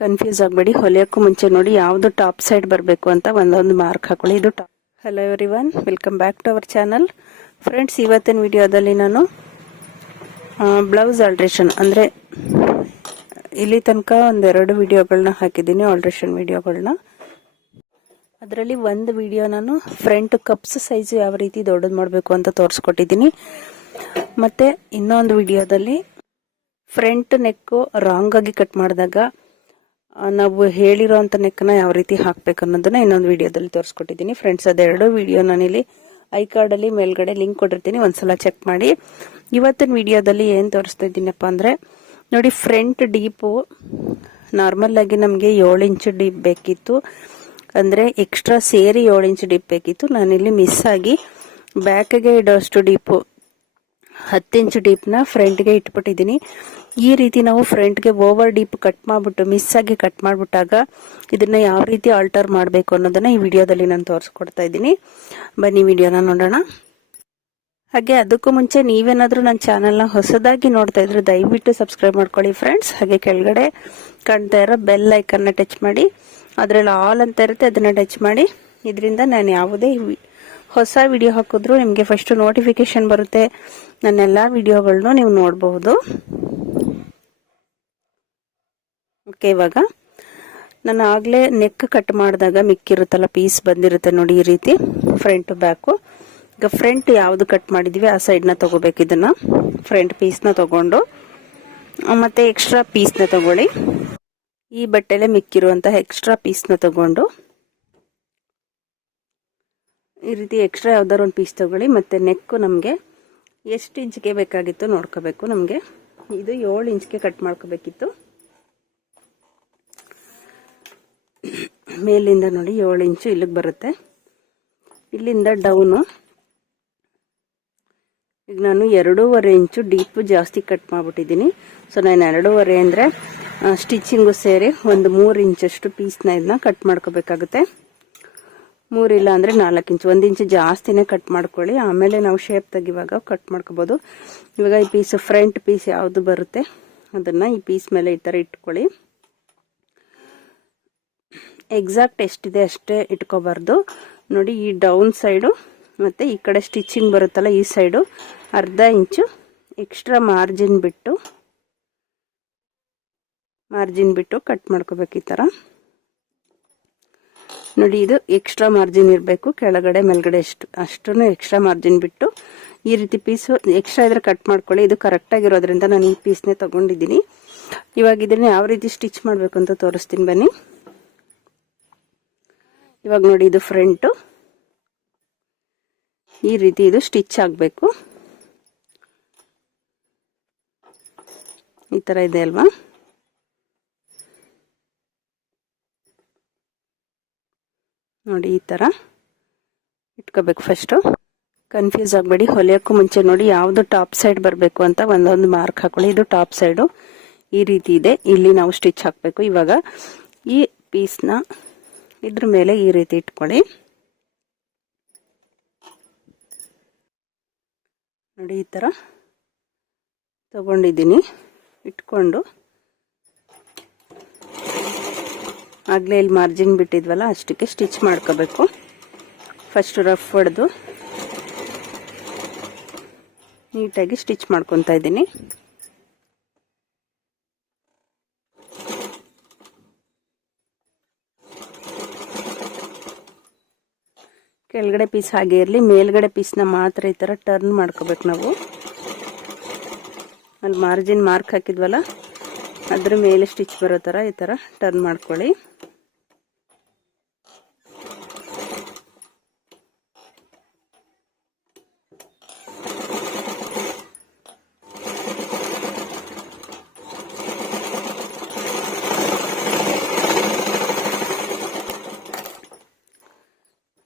Confuse ಆಗಬೇಡಿ. ಹೊಲಿಯೋಕ್ಕೂ ಮುಂಚೆ ನೋಡಿ ಯಾವುದು ಟಾಪ್ ಸೈಡ್ ಬರಬೇಕು ಅಂತ ಒಂದೊಂದು ಮಾರ್ಕ್ ಹಾಕೊಳ್ಳಿ. ಇದು top. Hello everyone, welcome back to our channel. Friends, ಇವತ್ತಿನ ವಿಡಿಯೋದಲ್ಲಿ ನಾನು ಬ್ಲೌಸ್ ಆಲ್ಟ್ರೇಷನ್ ಅಂದರೆ ಇಲ್ಲಿ ತನಕ ಒಂದೆರಡು ವಿಡಿಯೋಗಳನ್ನ ಹಾಕಿದ್ದೀನಿ, ಆಲ್ಟ್ರೇಷನ್ ವಿಡಿಯೋಗಳನ್ನ. ಅದರಲ್ಲಿ ಒಂದು ವಿಡಿಯೋ ನಾನು ಫ್ರಂಟ್ ಕಪ್ಸ್ ಸೈಜು ಯಾವ ರೀತಿ ದೊಡ್ಡದು ಮಾಡಬೇಕು ಅಂತ ತೋರಿಸ್ಕೊಟ್ಟಿದ್ದೀನಿ. ಮತ್ತು ಇನ್ನೊಂದು ವಿಡಿಯೋದಲ್ಲಿ ಫ್ರಂಟ್ ನೆಕ್ಕು ರಾಂಗ್ ಆಗಿ ಕಟ್ ಮಾಡಿದಾಗ ನಾವು ಹೇಳಿರೋಂಥ ನೆಕ್ಕನ್ನ ಯಾವ ರೀತಿ ಹಾಕಬೇಕು ಅನ್ನೋದನ್ನ ಇನ್ನೊಂದು ವಿಡಿಯೋದಲ್ಲಿ ತೋರಿಸ್ಕೊಟ್ಟಿದ್ದೀನಿ. ಫ್ರೆಂಡ್ಸ್, ಅದೆರಡು ವಿಡಿಯೋ ನಾನಿಲ್ಲಿ ಐ ಕಾರ್ಡಲ್ಲಿ ಮೇಲ್ಗಡೆ ಲಿಂಕ್ ಕೊಟ್ಟಿರ್ತೀನಿ, ಒಂದ್ಸಲ ಚೆಕ್ ಮಾಡಿ. ಇವತ್ತಿನ ವಿಡಿಯೋದಲ್ಲಿ ಏನು ತೋರಿಸ್ತಾ ಇದ್ದೀನಪ್ಪ ಅಂದರೆ ನೋಡಿ, ಫ್ರಂಟ್ ಡೀಪು ನಾರ್ಮಲ್ ಆಗಿ ನಮಗೆ 7 ಇಂಚ್ ಡೀಪ್ ಬೇಕಿತ್ತು, ಅಂದರೆ ಎಕ್ಸ್ಟ್ರಾ ಸೇರಿ 7 ಇಂಚ್ ಡೀಪ್ ಬೇಕಿತ್ತು. ನಾನಿಲ್ಲಿ ಮಿಸ್ ಆಗಿ ಬ್ಯಾಕ್ಗೆ ಇಡೋಷ್ಟು ಡೀಪು 10 ಇಂಚ್ ಡೀಪ್ನ ಫ್ರಂಟ್ಗೆ ಇಟ್ಬಿಟ್ಟಿದ್ದೀನಿ. ಈ ರೀತಿ ನಾವು ಫ್ರಂಟ್ಗೆ ಓವರ್ ಡೀಪ್ ಕಟ್ ಮಾಡಿಬಿಟ್ಟು ಮಿಸ್ ಆಗಿ ಕಟ್ ಮಾಡಿಬಿಟ್ಟಾಗ ಇದನ್ನ ಯಾವ ರೀತಿ ಆಲ್ಟರ್ ಮಾಡಬೇಕು ಅನ್ನೋದನ್ನ ಈ ವಿಡಿಯೋದಲ್ಲಿ ನಾನು ತೋರಿಸ್ಕೊಡ್ತಾ ಇದ್ದೀನಿ. ಬನ್ನಿ ವಿಡಿಯೋನ ನೋಡೋಣ. ಹಾಗೆ ಅದಕ್ಕೂ ಮುಂಚೆ ನೀವೇನಾದರೂ ನನ್ನ ಚಾನಲ್ನ ಹೊಸದಾಗಿ ನೋಡ್ತಾ ಇದ್ರೆ ದಯವಿಟ್ಟು ಸಬ್ಸ್ಕ್ರೈಬ್ ಮಾಡ್ಕೊಳ್ಳಿ ಫ್ರೆಂಡ್ಸ್. ಹಾಗೆ ಕೆಳಗಡೆ ಕಾಣ್ತಾ ಇರೋ ಬೆಲ್ ಐಕನ್ನ ಟಚ್ ಮಾಡಿ, ಅದರಲ್ಲಿ ಆಲ್ ಅಂತ ಇರುತ್ತೆ, ಅದನ್ನ ಟಚ್ ಮಾಡಿ. ಇದರಿಂದ ನಾನು ಯಾವುದೇ ಹೊಸ ವಿಡಿಯೋ ಹಾಕಿದ್ರು ನಿಮಗೆ ಫಸ್ಟ್ ನೋಟಿಫಿಕೇಶನ್ ಬರುತ್ತೆ, ನನ್ನೆಲ್ಲ ವಿಡಿಯೋಗಳನ್ನೂ ನೀವು ನೋಡಬಹುದು. ಓಕೆ, ಇವಾಗ ನಾನು ಆಗಲೇ ನೆಕ್ ಕಟ್ ಮಾಡಿದಾಗ ಮಿಕ್ಕಿರುತ್ತಲ್ಲ, ಪೀಸ್ ಬಂದಿರುತ್ತೆ ನೋಡಿ ಈ ರೀತಿ ಫ್ರಂಟ್ ಬ್ಯಾಕು. ಈಗ ಫ್ರಂಟ್ ಯಾವುದು ಕಟ್ ಮಾಡಿದ್ವಿ ಆ ಸೈಡ್ನ ತಗೋಬೇಕು. ಇದನ್ನ ಫ್ರಂಟ್ ಪೀಸ್ನ ತಗೊಂಡು ಮತ್ತೆ ಎಕ್ಸ್ಟ್ರಾ ಪೀಸ್ನ ತಗೊಳ್ಳಿ. ಈ ಬಟ್ಟೆಲೆ ಮಿಕ್ಕಿರುವಂತಹ ಎಕ್ಸ್ಟ್ರಾ ಪೀಸ್ನ ತಗೊಂಡು ಈ ರೀತಿ ಎಕ್ಸ್ಟ್ರಾ ಯಾವ್ದಾದ್ರು ಒಂದು ಪೀಸ್ ತಗೊಳ್ಳಿ. ಮತ್ತೆ ನೆಕ್ಕು ನಮಗೆ ಎಷ್ಟು ಇಂಚ್ಗೆ ಬೇಕಾಗಿತ್ತು ನೋಡ್ಕೋಬೇಕು. ನಮಗೆ ಇದು 7 ಇಂಚ್ಗೆ ಕಟ್ ಮಾಡ್ಕೋಬೇಕಿತ್ತು. ಮೇಲಿಂದ ನೋಡಿ 7 ಇಂಚು ಇಲ್ಲಿಗೆ ಬರುತ್ತೆ. ಇಲ್ಲಿಂದ ಡೌನು ಈಗ ನಾನು 2.5 ಇಂಚು ಡೀಪ್ ಜಾಸ್ತಿ ಕಟ್ ಮಾಡಿಬಿಟ್ಟಿದ್ದೀನಿ. ಸೊ ನಾನು 2.5 ಅಂದರೆ ಸ್ಟಿಚಿಂಗು ಸೇರಿ ಒಂದು 3 ಇಂಚಷ್ಟು ಪೀಸ್ನ ಇದನ್ನ ಕಟ್ ಮಾಡ್ಕೋಬೇಕಾಗುತ್ತೆ. 3 ಇಲ್ಲ ಅಂದರೆ 4 ಇಂಚು, 1 ಇಂಚು ಜಾಸ್ತಿನೇ ಕಟ್ ಮಾಡ್ಕೊಳ್ಳಿ. ಆಮೇಲೆ ನಾವು ಶೇಪ್ ತೆಗಿವಾಗ ಕಟ್ ಮಾಡ್ಕೋಬೋದು. ಇವಾಗ ಈ ಪೀಸ್ ಫ್ರಂಟ್ ಪೀಸ್ ಯಾವುದು ಬರುತ್ತೆ ಅದನ್ನು ಈ ಪೀಸ್ ಮೇಲೆ ಈ ಥರ ಇಟ್ಕೊಳ್ಳಿ. ಎಕ್ಸಾಕ್ಟ್ ಎಷ್ಟಿದೆ ಅಷ್ಟೇ ಇಟ್ಕೋಬಾರ್ದು ನೋಡಿ. ಈ ಡೌನ್ ಸೈಡು ಮತ್ತು ಈ ಕಡೆ ಸ್ಟಿಚಿಂಗ್ ಬರುತ್ತಲ್ಲ ಈ ಸೈಡು 1/2 ಇಂಚು ಎಕ್ಸ್ಟ್ರಾ ಮಾರ್ಜಿನ್ ಬಿಟ್ಟು ಕಟ್ ಮಾಡ್ಕೋಬೇಕು ಈ ಥರ ನೋಡಿ. ಇದು ಎಕ್ಸ್ಟ್ರಾ ಮಾರ್ಜಿನ್ ಇರಬೇಕು, ಕೆಳಗಡೆ ಮೇಲ್ಗಡೆ ಅಷ್ಟು ಎಕ್ಸ್ಟ್ರಾ ಮಾರ್ಜಿನ್ ಬಿಟ್ಟು ಈ ರೀತಿ ಪೀಸು ಎಕ್ಸ್ಟ್ರಾ ಇದ್ರೆ ಕಟ್ ಮಾಡ್ಕೊಳ್ಳಿ. ಇದು ಕರೆಕ್ಟಾಗಿರೋದ್ರಿಂದ ನಾನು ಈ ಪೀಸ್ನೇ ತಗೊಂಡಿದ್ದೀನಿ. ಇವಾಗ ಇದನ್ನ ಯಾವ ರೀತಿ ಸ್ಟಿಚ್ ಮಾಡಬೇಕು ಅಂತ ತೋರಿಸ್ತೀನಿ ಬನ್ನಿ. ಇವಾಗ ನೋಡಿ, ಇದು ಫ್ರಂಟು ಈ ರೀತಿ ಇದು ಸ್ಟಿಚ್ ಆಗಬೇಕು. ಈ ಥರ ಇದೆ ಅಲ್ವಾ. ನೋಡಿ ಈ ಥರ ಇಟ್ಕೋಬೇಕು. ಫಸ್ಟು ಕನ್ಫ್ಯೂಸ್ ಆಗಬೇಡಿ. ಹೊಲಿಯೋಕ್ಕೂ ಮುಂಚೆ ನೋಡಿ ಯಾವುದು ಟಾಪ್ ಸೈಡ್ ಬರಬೇಕು ಅಂತ ಒಂದೊಂದು ಮಾರ್ಕ್ ಹಾಕೊಳ್ಳಿ. ಇದು ಟಾಪ್ ಸೈಡು ಈ ರೀತಿ ಇದೆ, ಇಲ್ಲಿ ನಾವು ಸ್ಟಿಚ್ ಹಾಕಬೇಕು. ಇವಾಗ ಈ ಪೀಸ್ನ ಇದ್ರ ಮೇಲೆ ಈ ರೀತಿ ಇಟ್ಕೊಳ್ಳಿ. ನೋಡಿ ಈ ಥರ ತಗೊಂಡಿದ್ದೀನಿ. ಇಟ್ಕೊಂಡು ಆಗಲೇ ಇಲ್ಲಿ ಮಾರ್ಜಿನ್ ಬಿಟ್ಟಿದ್ವಲ್ಲ ಅಷ್ಟಕ್ಕೆ ಸ್ಟಿಚ್ ಮಾಡ್ಕೋಬೇಕು. ಫಸ್ಟ್ ರಫ್ ಹೊಡೆದು ನೀಟಾಗಿ ಸ್ಟಿಚ್ ಮಾಡ್ಕೊತಾ ಇದ್ದೀನಿ. ಕೆಳಗಡೆ ಪೀಸ್ ಹಾಗೆ ಇರಲಿ, ಮೇಲ್ಗಡೆ ಪೀಸ್ನ ಮಾತ್ರ ಈ ಥರ ಟರ್ನ್ ಮಾಡ್ಕೋಬೇಕು ನಾವು. ಅಲ್ಲಿ ಮಾರ್ಜಿನ್ ಮಾರ್ಕ್ ಹಾಕಿದ್ವಲ್ಲ ಅದ್ರ ಮೇಲೆ ಸ್ಟಿಚ್ ಬರೋ ಥರ ಈ ಥರ ಟರ್ನ್ ಮಾಡ್ಕೊಳ್ಳಿ.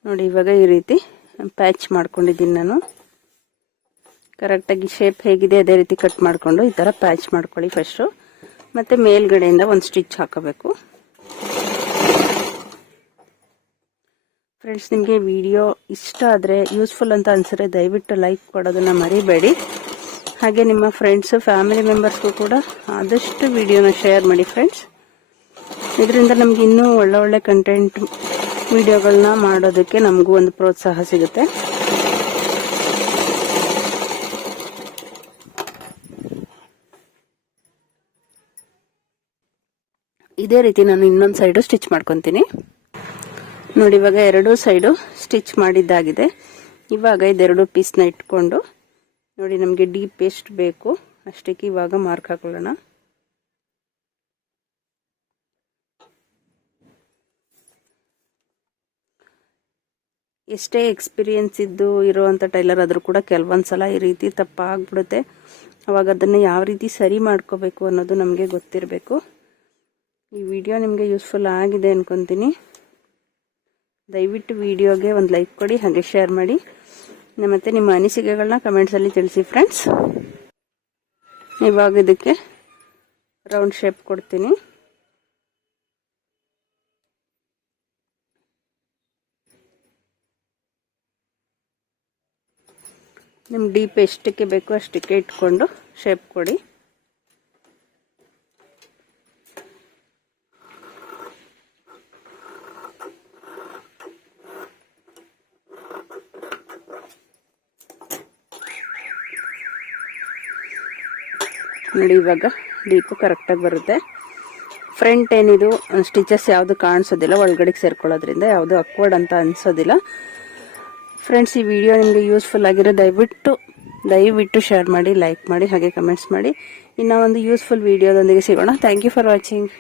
ನೋಡಿ ಇವಾಗ ಈ ರೀತಿ ಪ್ಯಾಚ್ ಮಾಡ್ಕೊಂಡಿದ್ದೀನಿ ನಾನು. ಕರೆಕ್ಟಾಗಿ ಶೇಪ್ ಹೇಗಿದೆ ಅದೇ ರೀತಿ ಕಟ್ ಮಾಡಿಕೊಂಡು ಈ ಥರ ಪ್ಯಾಚ್ ಮಾಡ್ಕೊಳ್ಳಿ ಫಸ್ಟು. ಮತ್ತು ಮೇಲ್ಗಡೆಯಿಂದ ಒಂದು ಸ್ಟಿಚ್ ಹಾಕೋಬೇಕು. ಫ್ರೆಂಡ್ಸ್, ನಿಮಗೆ ವಿಡಿಯೋ ಇಷ್ಟ ಆದರೆ ಯೂಸ್ಫುಲ್ ಅಂತ ಅನಿಸಿದ್ರೆ ದಯವಿಟ್ಟು ಲೈಕ್ ಕೊಡೋದನ್ನು ಮರಿಬೇಡಿ. ಹಾಗೆ ನಿಮ್ಮ ಫ್ರೆಂಡ್ಸು ಫ್ಯಾಮಿಲಿ ಮೆಂಬರ್ಸ್ಗೂ ಕೂಡ ಆದಷ್ಟು ವಿಡಿಯೋನ ಶೇರ್ ಮಾಡಿ ಫ್ರೆಂಡ್ಸ್. ಇದರಿಂದ ನಮ್ಗೆ ಇನ್ನೂ ಒಳ್ಳೆ ಕಂಟೆಂಟ್ ವಿಡಿಯೋಗಳನ್ನ ಮಾಡೋದಕ್ಕೆ ನಮಗೂ ಒಂದು ಪ್ರೋತ್ಸಾಹ ಸಿಗುತ್ತೆ. ಇದೇ ರೀತಿ ನಾನು ಇನ್ನೊಂದು ಸೈಡು ಸ್ಟಿಚ್ ಮಾಡ್ಕೊತೀನಿ. ನೋಡಿ, ಇವಾಗ ಎರಡೂ ಸೈಡು ಸ್ಟಿಚ್ ಮಾಡಿದ್ದಾಗಿದೆ. ಇವಾಗ ಇದೆರಡು ಪೀಸ್ನ ಇಟ್ಕೊಂಡು ನೋಡಿ, ನಮಗೆ ಡೀಪ್ ಎಷ್ಟು ಬೇಕು ಅಷ್ಟಕ್ಕೆ ಇವಾಗ ಮಾರ್ಕ್ ಹಾಕೊಳ್ಳೋಣ. ಎಷ್ಟೇ ಎಕ್ಸ್ಪೀರಿಯನ್ಸ್ ಇರುವಂಥ ಟೈಲರ್ ಆದರೂ ಕೂಡ ಕೆಲವೊಂದ್ಸಲ ಈ ರೀತಿ ತಪ್ಪಾಗ್ಬಿಡುತ್ತೆ. ಅವಾಗ ಅದನ್ನು ಯಾವ ರೀತಿ ಸರಿ ಮಾಡ್ಕೋಬೇಕು ಅನ್ನೋದು ನಮಗೆ ಗೊತ್ತಿರಬೇಕು. ಈ ವಿಡಿಯೋ ನಿಮಗೆ ಯೂಸ್ಫುಲ್ ಆಗಿದೆ ಅನ್ಕೊತೀನಿ. ದಯವಿಟ್ಟು ವಿಡಿಯೋಗೆ ಒಂದು ಲೈಕ್ ಕೊಡಿ, ಹಾಗೆ ಶೇರ್ ಮಾಡಿ. ಮತ್ತು ನಿಮ್ಮ ಅನಿಸಿಕೆಗಳನ್ನ ಕಮೆಂಟ್ಸಲ್ಲಿ ತಿಳಿಸಿ ಫ್ರೆಂಡ್ಸ್. ಇವಾಗ ಇದಕ್ಕೆ ರೌಂಡ್ ಶೇಪ್ ಕೊಡ್ತೀನಿ. ನಿಮ್ಗೆ ಡೀಪ್ ಎಷ್ಟಕ್ಕೆ ಬೇಕು ಅಷ್ಟಕ್ಕೆ ಇಟ್ಕೊಂಡು ಶೇಪ್ ಕೊಡಿ. ನೋಡಿ, ಇವಾಗ ಡೀಪು ಕರೆಕ್ಟಾಗಿ ಬರುತ್ತೆ. ಫ್ರಂಟ್ ಏನಿದು ಸ್ಟಿಚಸ್ ಯಾವುದು ಕಾಣಿಸೋದಿಲ್ಲ, ಒಳಗಡೆಗೆ ಸೇರ್ಕೊಳ್ಳೋದ್ರಿಂದ ಯಾವುದು ಅಕ್ವರ್ಡ್ ಅಂತ ಅನಿಸೋದಿಲ್ಲ. ಫ್ರೆಂಡ್ಸ್, ಈ ವಿಡಿಯೋ ನಿಮಗೆ ಯೂಸ್ಫುಲ್ ಆಗಿರೋ ದಯವಿಟ್ಟು ಶೇರ್ ಮಾಡಿ, ಲೈಕ್ ಮಾಡಿ, ಹಾಗೆ ಕಮೆಂಟ್ಸ್ ಮಾಡಿ. ಇನ್ನು ಒಂದು ಯೂಸ್ಫುಲ್ ವಿಡಿಯೋದೊಂದಿಗೆ ಸಿಗೋಣ. Thank you for watching.